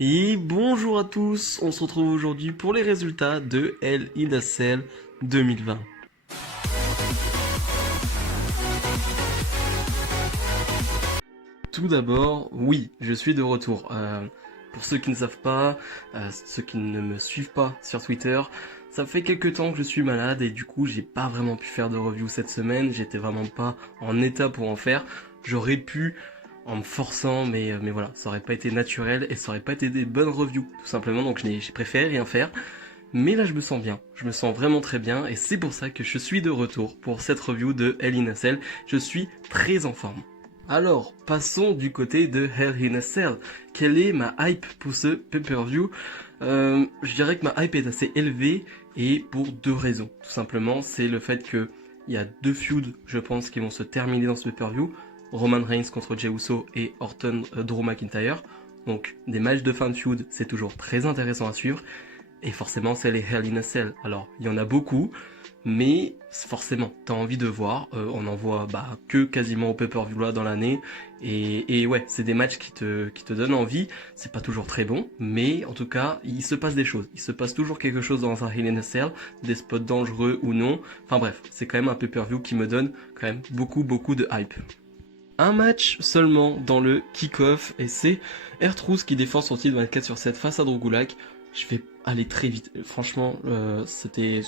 Et bonjour à tous, on se retrouve aujourd'hui pour les résultats de Hell in a Cell 2020. Tout d'abord, oui, je suis de retour. Pour ceux qui ne savent pas, ceux qui ne me suivent pas sur Twitter, ça fait quelques temps que je suis malade et du coup j'ai pas vraiment pu faire de review cette semaine, j'étais vraiment pas en état pour en faire. J'aurais pu en me forçant, mais voilà, ça aurait pas été naturel et ça aurait pas été des bonnes reviews, tout simplement, donc j'ai préféré rien faire. Mais là je me sens bien, je me sens vraiment très bien et c'est pour ça que je suis de retour pour cette review de Hell in a Cell. Je suis très en forme. Alors, passons du côté de Hell in a Cell. Quelle est ma hype pour ce pay-per-view? Je dirais que ma hype est assez élevée et pour deux raisons. Tout simplement, c'est le fait que il y a deux feuds, je pense, qui vont se terminer dans ce pay-per-view. Roman Reigns contre Jey Uso et Orton Drew McIntyre. Donc, des matchs de fin de feud, c'est toujours très intéressant à suivre. Et forcément, c'est les Hell in a Cell. Alors, il y en a beaucoup, mais forcément, t'as envie de voir. On en voit que quasiment au pay-per-view là dans l'année. Et ouais, c'est des matchs qui te donnent envie. C'est pas toujours très bon, mais en tout cas, il se passe des choses. Il se passe toujours quelque chose dans un Hell in a Cell, des spots dangereux ou non. Enfin bref, c'est quand même un pay-per-view qui me donne quand même beaucoup de hype. Un match seulement dans le kick-off et c'est R-Truth qui défend son titre 24/7 face à Drew Gulak. Je vais aller très vite. Franchement, c'était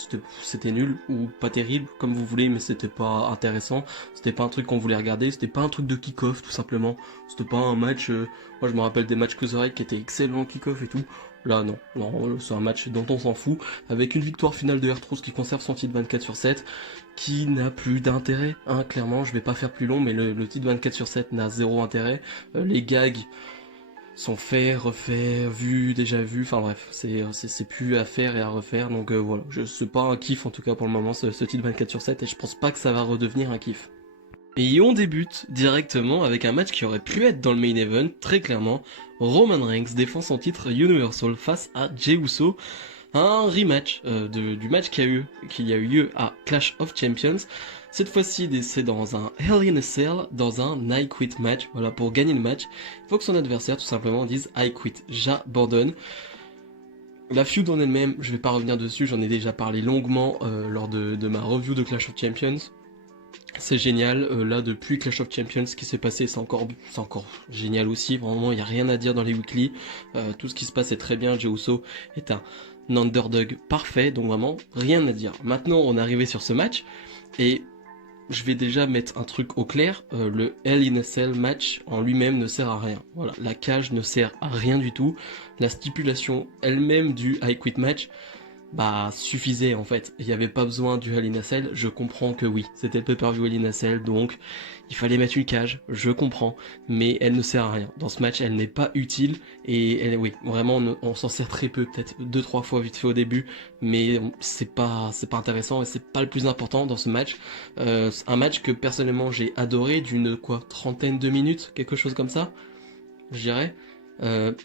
nul ou pas terrible comme vous voulez, mais c'était pas intéressant. C'était pas un truc qu'on voulait regarder. C'était pas un truc de kick-off tout simplement. C'était pas un match. Moi, je me rappelle des matchs Cruiserweight qui étaient excellents en kick-off et tout. Là, non, c'est un match dont on s'en fout. Avec une victoire finale de R-Truth qui conserve son titre 24/7, qui n'a plus d'intérêt. Hein, clairement, je vais pas faire plus long, mais le titre 24/7 n'a zéro intérêt. Les gags sont faits, refaits, vus, déjà vus, enfin bref, c'est plus à faire et à refaire, donc voilà, c'est pas un kiff en tout cas pour le moment ce titre 24/7 et je pense pas que ça va redevenir un kiff. Et on débute directement avec un match qui aurait pu être dans le main event, très clairement. Roman Reigns défend son titre Universal face à Jey Uso. Un rematch du match qu'il y a eu lieu à Clash of Champions. Cette fois-ci, c'est dans un Hell in a Cell, dans un I Quit match. Voilà, pour gagner le match, il faut que son adversaire tout simplement dise I quit, j'abandonne. La feud en elle-même, je vais pas revenir dessus, j'en ai déjà parlé longuement lors de ma review de Clash of Champions. C'est génial, là depuis Clash of Champions, ce qui s'est passé, c'est encore génial aussi, vraiment il n'y a rien à dire dans les weekly, tout ce qui se passe est très bien, Jey Uso est un underdog parfait, donc vraiment rien à dire. Maintenant on est arrivé sur ce match, et je vais déjà mettre un truc au clair, le Hell in a Cell match en lui-même ne sert à rien. Voilà, la cage ne sert à rien du tout, la stipulation elle-même du I Quit match, suffisait en fait. Il n'y avait pas besoin du Hell in a Cell. Je comprends que oui, c'était le pay-per-view Hell in a Cell, donc il fallait mettre une cage, je comprends, mais elle ne sert à rien. Dans ce match, elle n'est pas utile, et oui, vraiment, on s'en sert très peu, peut-être 2-3 fois vite fait au début, mais c'est pas intéressant, et c'est pas le plus important dans ce match. Un match que personnellement j'ai adoré, d'une trentaine de minutes, quelque chose comme ça, je dirais.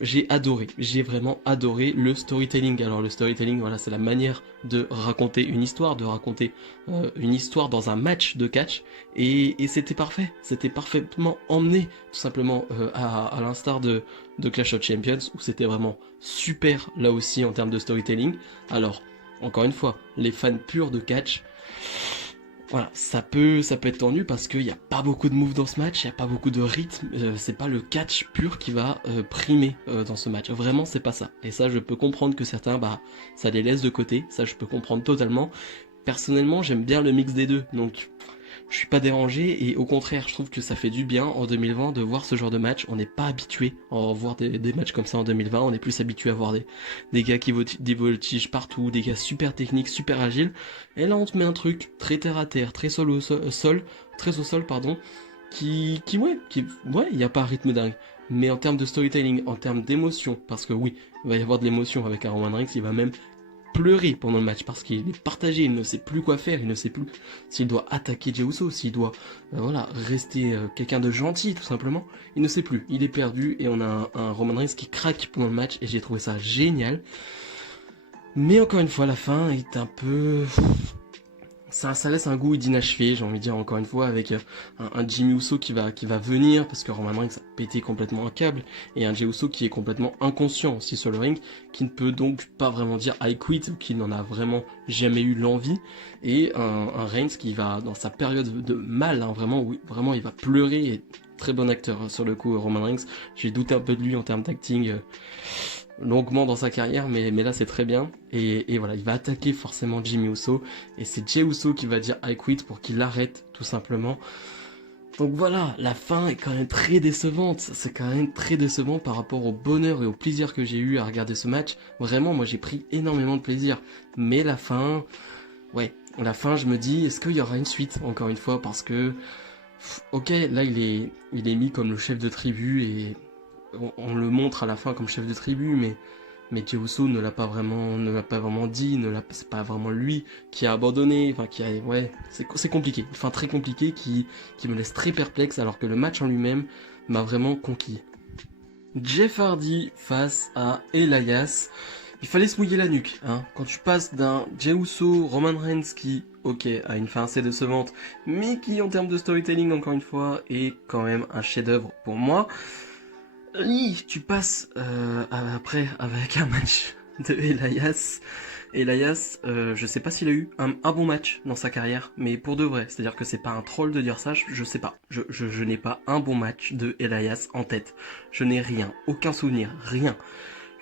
J'ai vraiment adoré le storytelling. Alors le storytelling, voilà, c'est la manière de raconter une histoire, une histoire dans un match de catch, et c'était parfait, c'était parfaitement emmené, tout simplement, à l'instar de Clash of Champions, où c'était vraiment super là aussi en termes de storytelling. Alors, encore une fois, les fans purs de catch, voilà, ça peut être tendu parce qu'il n'y a pas beaucoup de moves dans ce match, il n'y a pas beaucoup de rythme, c'est pas le catch pur qui va primer dans ce match. Vraiment, c'est pas ça. Et ça, je peux comprendre que certains, ça les laisse de côté, ça je peux comprendre totalement. Personnellement, j'aime bien le mix des deux, donc je suis pas dérangé, et au contraire, je trouve que ça fait du bien en 2020 de voir ce genre de match. On n'est pas habitué à voir des matchs comme ça en 2020, on est plus habitué à voir des gars qui dévoltigent partout, des gars super techniques, super agiles. Et là, on te met un truc très terre à terre, très très au sol, pardon, ouais, il n'y a pas un rythme dingue. Mais en termes de storytelling, en termes d'émotion, parce que oui, il va y avoir de l'émotion avec un Roman Reigns, il va même pleurer pendant le match parce qu'il est partagé, il ne sait plus quoi faire, il ne sait plus s'il doit attaquer Jey Uso, s'il doit rester quelqu'un de gentil tout simplement, il ne sait plus, il est perdu, et on a un Roman Reigns qui craque pendant le match, et j'ai trouvé ça génial. Mais encore une fois, la fin est un peu... ça laisse un goût d'inachevé, j'ai envie de dire encore une fois, avec un Jimmy Uso qui va venir, parce que Roman Reigns a pété complètement un câble, et un Jey Uso qui est complètement inconscient aussi sur le ring, qui ne peut donc pas vraiment dire I quit, ou qui n'en a vraiment jamais eu l'envie, et un Reigns qui va dans sa période de mal, hein, vraiment, où vraiment il va pleurer, et très bon acteur sur le coup, Roman Reigns. J'ai douté un peu de lui en termes d'acting longuement dans sa carrière, mais là c'est très bien. Et voilà, il va attaquer forcément Jimmy Uso, et c'est Jey Uso qui va dire I quit pour qu'il arrête tout simplement. Donc voilà, la fin est quand même très décevante, c'est quand même très décevant par rapport au bonheur et au plaisir que j'ai eu à regarder ce match. Vraiment, moi j'ai pris énormément de plaisir, mais la fin, ouais, la fin je me dis, est-ce qu'il y aura une suite encore une fois, parce que ok, là il est mis comme le chef de tribu et on le montre à la fin comme chef de tribu, mais Jey Uso ne l'a pas vraiment dit, c'est pas vraiment lui qui a abandonné, enfin ouais, c'est compliqué, enfin très compliqué qui me laisse très perplexe alors que le match en lui-même m'a vraiment conquis. Jeff Hardy face à Elias. Il fallait se mouiller la nuque, hein. Quand tu passes d'un Jey Uso, Roman Reigns qui, ok, a une fin assez décevante, mais qui en termes de storytelling encore une fois est quand même un chef-d'œuvre pour moi. Oui, tu passes après avec un match de Elias. Elias, je sais pas s'il a eu un bon match dans sa carrière, mais pour de vrai, c'est-à-dire que c'est pas un troll de dire ça, je sais pas. Je n'ai pas un bon match de Elias en tête. Je n'ai rien, aucun souvenir, rien.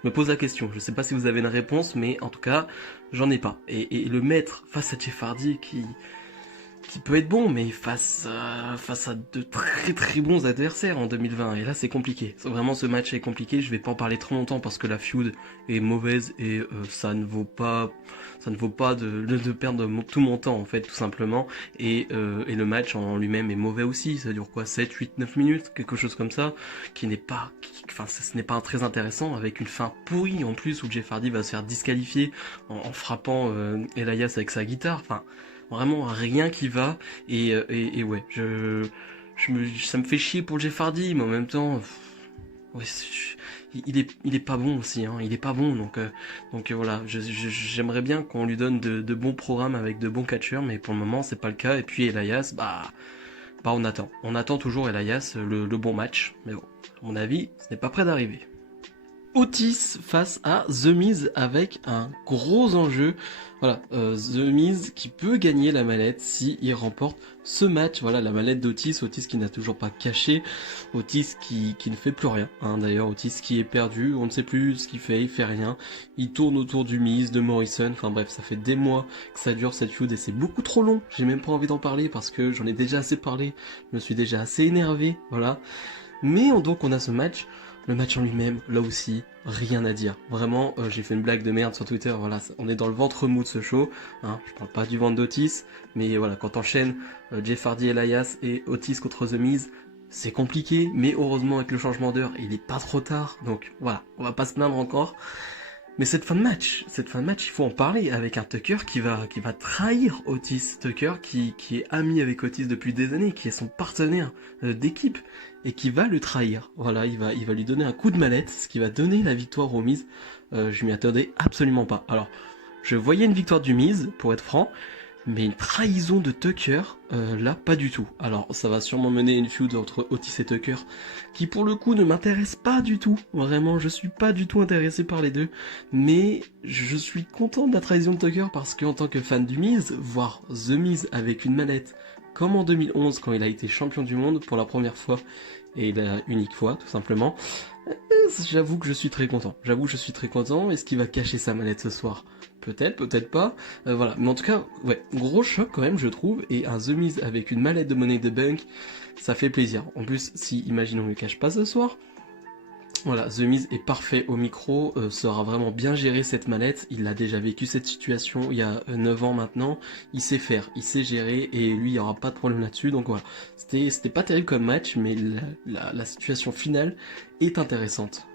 Je me pose la question, je sais pas si vous avez une réponse, mais en tout cas, j'en ai pas. Et le mettre face à Jeff Hardy qui peut être bon, mais face à de très très bons adversaires en 2020. Et là, c'est compliqué. Vraiment, ce match est compliqué. Je vais pas en parler trop longtemps parce que la feud est mauvaise et ça ne vaut pas de perdre tout mon temps en fait, tout simplement. Et le match en lui-même est mauvais aussi. Ça dure quoi, 7, 8, 9 minutes, quelque chose comme ça, ce n'est pas très intéressant, avec une fin pourrie en plus où Jeff Hardy va se faire disqualifier en frappant Elias avec sa guitare. Enfin, vraiment rien qui va, et ouais, ça me fait chier pour Jeff Hardy, mais en même temps, ouais, il est pas bon aussi, hein, il est pas bon, donc voilà, j'aimerais bien qu'on lui donne de bons programmes avec de bons catcheurs, mais pour le moment c'est pas le cas. Et puis Elias, on attend toujours Elias, le bon match, mais bon, à mon avis, ce n'est pas près d'arriver. Otis face à The Miz avec un gros enjeu. Voilà, The Miz qui peut gagner la mallette si il remporte ce match. Voilà, la mallette d'Otis, Otis qui n'a toujours pas caché, Otis qui ne fait plus rien. Hein. D'ailleurs, Otis qui est perdu, on ne sait plus ce qu'il fait, il fait rien. Il tourne autour du Miz, de Morrison. Enfin bref, ça fait des mois que ça dure cette feud et c'est beaucoup trop long. J'ai même pas envie d'en parler parce que j'en ai déjà assez parlé. Je me suis déjà assez énervé, voilà. Mais donc on a ce match. Le match en lui-même, là aussi, rien à dire. Vraiment, j'ai fait une blague de merde sur Twitter, voilà, on est dans le ventre mou de ce show, hein, je parle pas du ventre d'Otis, mais voilà, quand t'enchaînes Jeff Hardy, Elias et Otis contre The Miz, c'est compliqué, mais heureusement avec le changement d'heure, il est pas trop tard, donc voilà, on va pas se plaindre encore. Mais cette fin de match, il faut en parler avec un Tucker qui va trahir Otis. Tucker qui est ami avec Otis depuis des années, qui est son partenaire d'équipe et qui va le trahir. Voilà, il va lui donner un coup de mallette, ce qui va donner la victoire au Miz. Je m'y attendais absolument pas. Alors, je voyais une victoire du Miz, pour être franc, mais une trahison de Tucker, là, pas du tout. Alors, ça va sûrement mener une feud entre Otis et Tucker, qui pour le coup ne m'intéresse pas du tout. Vraiment, je suis pas du tout intéressé par les deux. Mais je suis content de la trahison de Tucker parce qu'en tant que fan du Miz, voir The Miz avec une mallette, comme en 2011 quand il a été champion du monde pour la première fois, et la unique fois, tout simplement, j'avoue que je suis très content. Est-ce qu'il va cacher sa mallette ce soir ? Peut-être, peut-être pas. Voilà. Mais en tout cas, ouais, gros choc quand même, je trouve. Et un The Miz avec une mallette de Money in the Bank, ça fait plaisir. En plus, si, imaginons, le cache pas ce soir, voilà, The Miz est parfait au micro, saura vraiment bien gérer cette mallette. Il a déjà vécu cette situation il y a 9 ans maintenant. Il sait faire, il sait gérer, et lui, il n'y aura pas de problème là-dessus. Donc voilà, c'était pas terrible comme match, mais la situation finale est intéressante.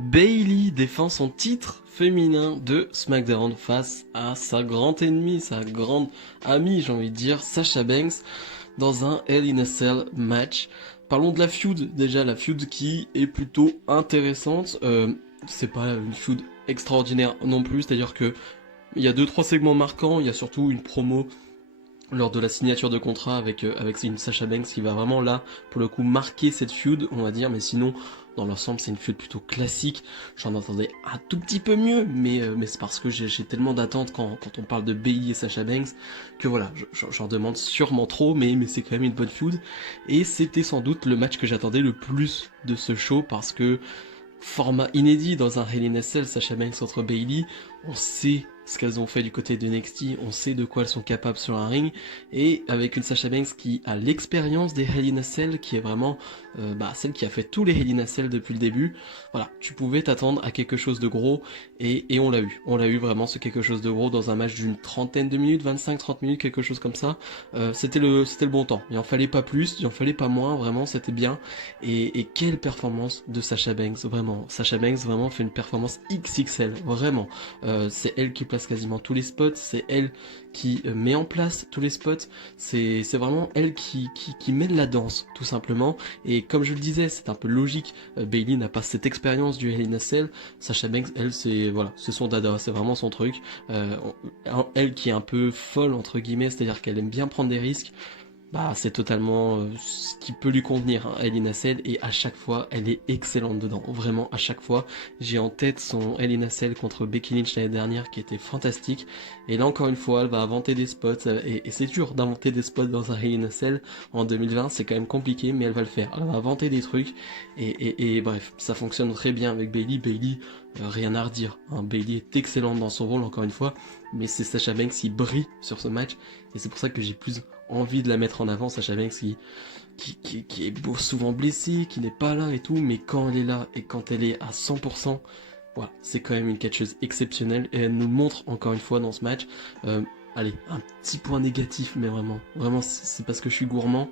Bayley défend son titre féminin de SmackDown face à sa grande ennemie, sa grande amie, j'ai envie de dire, Sasha Banks, dans un Hell in a Cell match. Parlons de la feud, déjà, la feud qui est plutôt intéressante. C'est pas une feud extraordinaire non plus, c'est-à-dire que il y a 2-3 segments marquants, il y a surtout une promo lors de la signature de contrat avec une Sasha Banks qui va vraiment là, pour le coup, marquer cette feud, on va dire, mais sinon, dans l'ensemble, c'est une feud plutôt classique. J'en attendais un tout petit peu mieux, mais c'est parce que j'ai tellement d'attentes quand on parle de Bayley et Sasha Banks, que voilà, j'en demande sûrement trop, mais c'est quand même une bonne feud. Et c'était sans doute le match que j'attendais le plus de ce show, parce que format inédit dans un Hell in a Cell, Sasha Banks contre Bayley, on sait ce qu'elles ont fait du côté de NXT, on sait de quoi elles sont capables sur un ring, et avec une Sasha Banks qui a l'expérience des Hell in a Cell, qui est vraiment celle qui a fait tous les Hell in a Cell depuis le début, voilà, tu pouvais t'attendre à quelque chose de gros, et on l'a eu vraiment ce quelque chose de gros dans un match d'une trentaine de minutes, 25-30 minutes, quelque chose comme ça. C'était le bon temps, il en fallait pas plus, il en fallait pas moins, vraiment c'était bien, et quelle performance de Sasha Banks, vraiment. Sasha Banks vraiment fait une performance XXL, vraiment. C'est elle qui place quasiment tous les spots, c'est elle qui met en place tous les spots, c'est vraiment elle qui mène la danse, tout simplement. Et comme je le disais, c'est un peu logique, Bayley n'a pas cette expérience du Hell in a Cell, Sasha Banks, elle, c'est voilà, c'est son dada, c'est vraiment son truc. Elle qui est un peu folle, entre guillemets, c'est-à-dire qu'elle aime bien prendre des risques, bah c'est totalement ce qui peut lui convenir, hein, Hell in a Cell, et à chaque fois elle est excellente dedans, vraiment à chaque fois. J'ai en tête son Hell in a Cell contre Becky Lynch l'année dernière qui était fantastique, et là encore une fois elle va inventer des spots, et c'est dur d'inventer des spots dans un Hell in a Cell en 2020, c'est quand même compliqué, mais elle va le faire, elle va inventer des trucs, et bref, ça fonctionne très bien avec Bayley. Rien à redire, hein. Bayley est excellente dans son rôle encore une fois, mais c'est Sasha Banks qui brille sur ce match, et c'est pour ça que j'ai plus envie de la mettre en avant, Sasha Banks qui est souvent blessée, qui n'est pas là et tout, mais quand elle est là et quand elle est à 100%, voilà, c'est quand même une catcheuse exceptionnelle, et elle nous montre encore une fois dans ce match. Allez, un petit point négatif, mais vraiment c'est parce que je suis gourmand.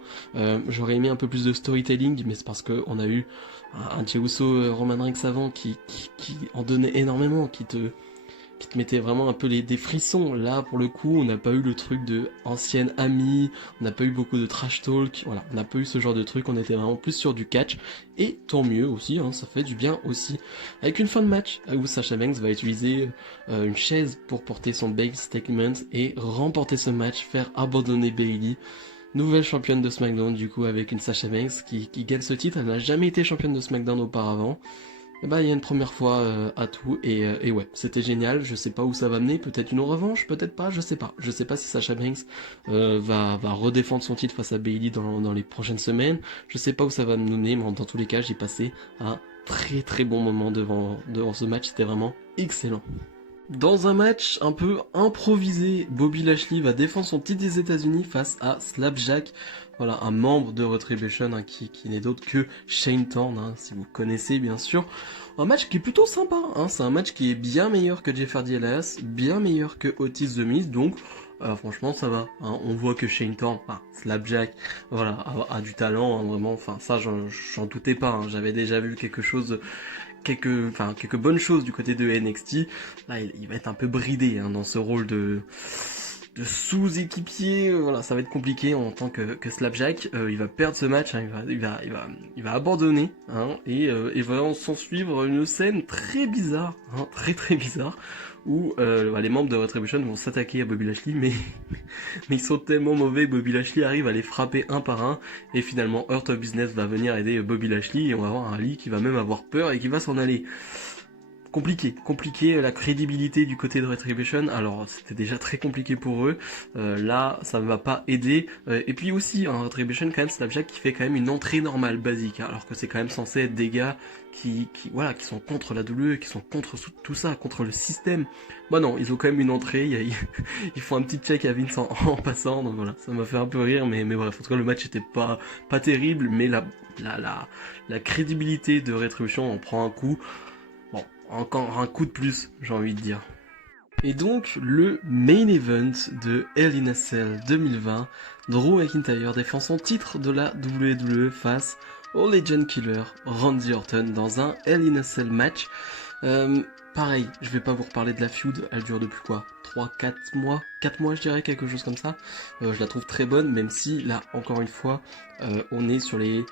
J'aurais aimé un peu plus de storytelling, mais c'est parce que on a eu un Jey Uso, Roman Reigns avant qui en donnait énormément, qui te mettait vraiment un peu des frissons. Là, pour le coup, on n'a pas eu le truc de ancienne amie, on n'a pas eu beaucoup de trash talk, voilà, on n'a pas eu ce genre de truc, on était vraiment plus sur du catch, et tant mieux aussi, hein, ça fait du bien aussi. Avec une fin de match, où Sasha Banks va utiliser une chaise pour porter son base statement et remporter ce match, faire abandonner Bayley. Nouvelle championne de SmackDown du coup avec une Sasha Banks qui gagne ce titre, elle n'a jamais été championne de SmackDown auparavant. Et bah il y a une première fois à tout, et ouais, c'était génial. Je sais pas où ça va mener, peut-être une revanche, peut-être pas, je sais pas. Je sais pas si Sasha Banks va redéfendre son titre face à Bayley dans les prochaines semaines. Je sais pas où ça va me mener, mais dans tous les cas, j'ai passé un très très bon moment devant ce match, c'était vraiment excellent. Dans un match un peu improvisé, Bobby Lashley va défendre son titre des États-Unis face à Slapjack, voilà, un membre de Retribution, hein, qui n'est d'autre que Shane Thorne, hein, si vous connaissez bien sûr. Un match qui est plutôt sympa, hein, c'est un match qui est bien meilleur que Jeff Hardy Elias, bien meilleur que Otis The Miz, donc franchement ça va, hein. On voit que Shane Thorne, Slapjack, voilà, a du talent, hein, vraiment, enfin ça j'en doutais pas, hein. J'avais déjà vu quelques bonnes choses du côté de NXT. Là, il va être un peu bridé, hein, dans ce rôle de sous-équipier. Voilà, ça va être compliqué en tant que Slapjack. Il va perdre ce match, hein, il va abandonner, hein, et va s'en suivre une scène très bizarre, hein, très très bizarre, où les membres de Retribution vont s'attaquer à Bobby Lashley, mais ils sont tellement mauvais, Bobby Lashley arrive à les frapper un par un, et finalement Hurt of Business va venir aider Bobby Lashley, et on va avoir un Lee qui va même avoir peur et qui va s'en aller. Compliqué, la crédibilité du côté de Retribution, alors c'était déjà très compliqué pour eux, là ça ne va pas aider, et puis aussi, hein, Retribution quand même, Slapjack qui fait quand même une entrée normale, basique, hein, alors que c'est quand même censé être des gars qui sont contre la WWE, qui sont contre tout ça, contre le système. Bah non, ils ont quand même une entrée, ils font un petit check à Vince en passant, donc voilà, ça m'a fait un peu rire, mais bref, en tout cas le match était pas terrible, mais la crédibilité de Retribution en prend un coup. Bon, encore un coup de plus, j'ai envie de dire. Et donc, le main event de Hell in a Cell 2020, Drew McIntyre défend son titre de la WWE face au Legend Killer Randy Orton dans un Hell in a Cell match. Pareil, je vais pas vous reparler de la feud, elle dure depuis quoi, 3-4 mois 4 mois je dirais, quelque chose comme ça. Je la trouve très bonne, même si là, encore une fois, on est sur les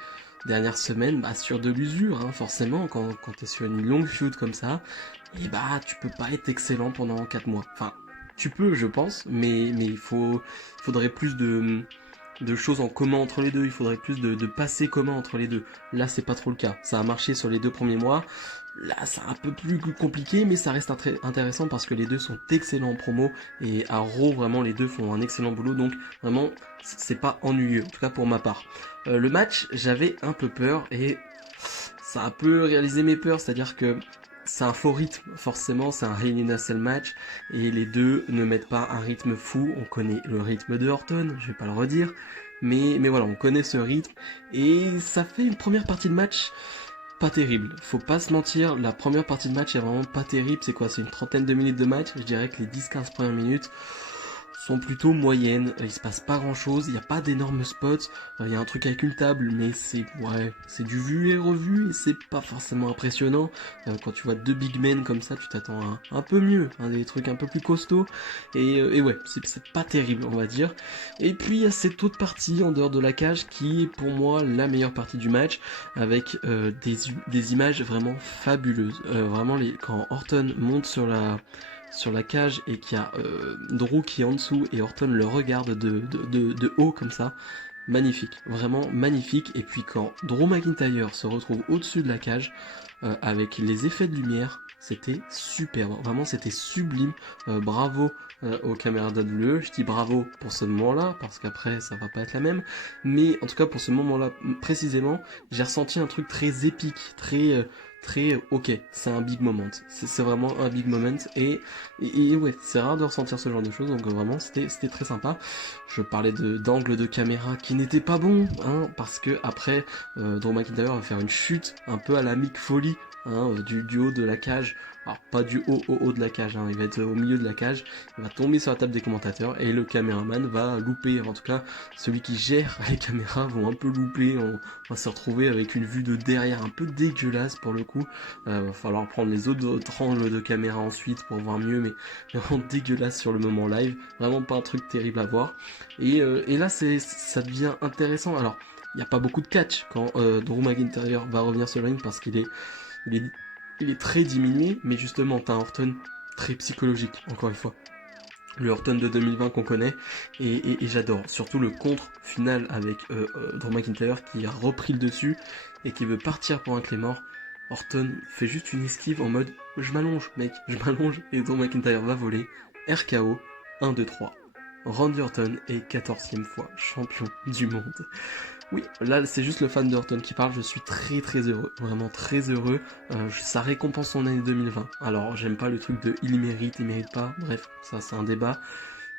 dernières semaines, sur de l'usure, hein, forcément, quand t'es sur une longue feud comme ça, et tu peux pas être excellent pendant 4 mois. Enfin, Tu peux, je pense, mais faudrait plus de choses en commun entre les deux, il faudrait plus de passé commun entre les deux. Là, c'est pas trop le cas. Ça a marché sur les 2 premiers mois. Là, c'est un peu plus compliqué, mais ça reste très intéressant parce que les deux sont excellents en promo et à Raw, vraiment, les deux font un excellent boulot. Donc, vraiment, c'est pas ennuyeux, en tout cas pour ma part. Le match, j'avais un peu peur et ça a un peu réalisé mes peurs, c'est-à-dire que c'est un faux rythme, forcément, c'est un Hell in a Cell match, et les deux ne mettent pas un rythme fou, on connaît le rythme de Orton, je vais pas le redire, mais voilà, on connaît ce rythme, et ça fait une première partie de match pas terrible, faut pas se mentir, la première partie de match est vraiment pas terrible, c'est quoi, c'est une trentaine de minutes de match, je dirais que les 10-15 premières minutes sont plutôt moyennes, il se passe pas grand chose, il n'y a pas d'énormes spots, il y a un truc avec une table, mais c'est du vu et revu, et c'est pas forcément impressionnant. Quand tu vois deux big men comme ça, tu t'attends à un peu mieux, des trucs un peu plus costauds, et ouais, c'est pas terrible, on va dire. Et puis il y a cette autre partie en dehors de la cage qui est pour moi la meilleure partie du match, avec des images vraiment fabuleuses. Vraiment, quand Orton monte sur la cage et qu'il y a Drew qui est en dessous et Orton le regarde de haut comme ça, magnifique, vraiment magnifique. Et puis quand Drew McIntyre se retrouve au-dessus de la cage avec les effets de lumière, c'était super, vraiment c'était sublime. Bravo aux caméras WWE, je dis bravo pour ce moment-là parce qu'après ça va pas être la même, mais en tout cas pour ce moment-là précisément, j'ai ressenti un truc très épique, très ok, c'est un big moment, c'est vraiment un big moment, et ouais, c'est rare de ressentir ce genre de choses, donc vraiment c'était très sympa. Je parlais d'angle de caméra qui n'était pas bon, hein, parce que après Drew McIntyre va faire une chute un peu à la Mick Foley, hein, du haut de la cage. Alors pas du haut au haut de la cage, hein, il va être au milieu de la cage, il va tomber sur la table des commentateurs et le caméraman va louper, en tout cas celui qui gère les caméras vont un peu louper, on va se retrouver avec une vue de derrière un peu dégueulasse pour le coup. Va falloir prendre les autres angles de caméra ensuite pour voir mieux, mais vraiment dégueulasse sur le moment live, vraiment pas un truc terrible à voir. Et là ça devient intéressant. Alors il n'y a pas beaucoup de catch quand Drew McIntyre va revenir sur le ring parce il est, il est très diminué, mais justement t'as un Orton très psychologique, encore une fois. Le Orton de 2020 qu'on connaît, et j'adore. Surtout le contre final avec Drew McIntyre qui a repris le dessus et qui veut partir pour un Claymore. Orton fait juste une esquive en mode je m'allonge mec, je m'allonge, et Drew McIntyre va voler. RKO, 1, 2, 3. Randy Orton est 14e fois champion du monde. Oui, là c'est juste le fan de Orton qui parle, je suis très très heureux, vraiment très heureux. Ça récompense son année 2020. Alors j'aime pas le truc de il mérite pas, bref, ça c'est un débat,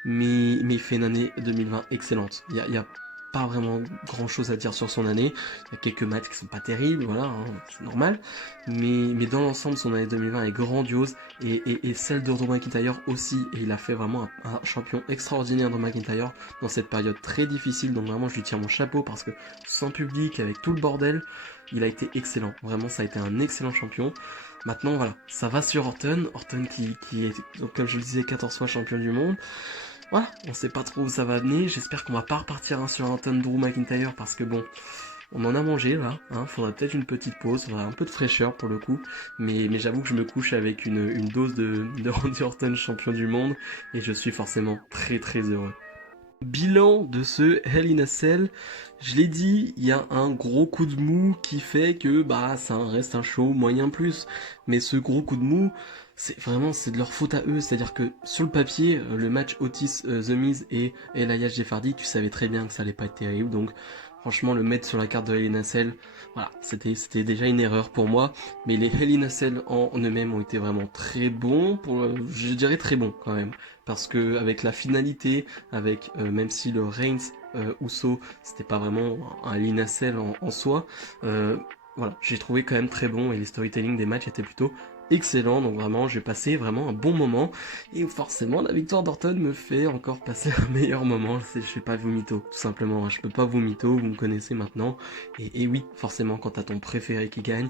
mais il fait une année 2020 excellente. Il y a pas vraiment grand chose à dire sur son année, il y a quelques matchs qui sont pas terribles, voilà, hein, c'est normal, mais dans l'ensemble son année 2020 est grandiose, et celle de Drew McIntyre aussi, et il a fait vraiment un champion extraordinaire de McIntyre dans cette période très difficile, donc vraiment je lui tire mon chapeau parce que sans public, avec tout le bordel, il a été excellent, vraiment ça a été un excellent champion. Maintenant voilà, ça va sur Orton qui est, donc, comme je le disais, 14 fois champion du monde. Voilà, on sait pas trop où ça va venir, j'espère qu'on va pas repartir sur Orton Drew McIntyre parce que bon, on en a mangé là, hein, faudrait peut-être une petite pause, faudrait un peu de fraîcheur pour le coup, mais j'avoue que je me couche avec une dose de Randy Orton champion du monde, et je suis forcément très très heureux. Bilan de ce Hell in a Cell, je l'ai dit, il y a un gros coup de mou qui fait que bah ça reste un show moyen plus. Mais ce gros coup de mou, c'est de leur faute à eux, c'est-à-dire que sur le papier, le match Otis The Miz et Elias Jeffardy, tu savais très bien que ça allait pas être terrible, donc franchement le mettre sur la carte de Hell in a Cell, voilà, c'était déjà une erreur pour moi. Mais les Hell in a Cell en eux-mêmes ont été vraiment très bons, je dirais très bons quand même, parce que avec la finalité, avec même si le Reigns Uso c'était pas vraiment un Hell in a Cell en soi, voilà, j'ai trouvé quand même très bon, et les storytelling des matchs étaient plutôt excellents, donc vraiment j'ai passé vraiment un bon moment, et forcément la victoire d'Orton me fait encore passer un meilleur moment. Je suis pas vous mytho, tout simplement, hein. Je peux pas vous mytho, vous me connaissez maintenant, et oui, forcément quand t'as ton préféré qui gagne,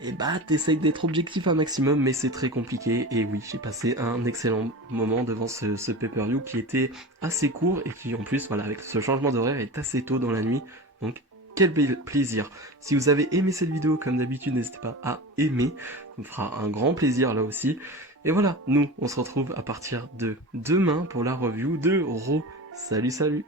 et bah t'essayes d'être objectif un maximum, mais c'est très compliqué. Et oui, j'ai passé un excellent moment devant ce pay-per-view qui était assez court, et qui en plus, voilà, avec ce changement d'horaire, est assez tôt dans la nuit, donc quel plaisir. Si vous avez aimé cette vidéo, comme d'habitude, n'hésitez pas à aimer, ça me fera un grand plaisir là aussi. Et voilà, nous, on se retrouve à partir de demain pour la review de Raw. Salut, salut!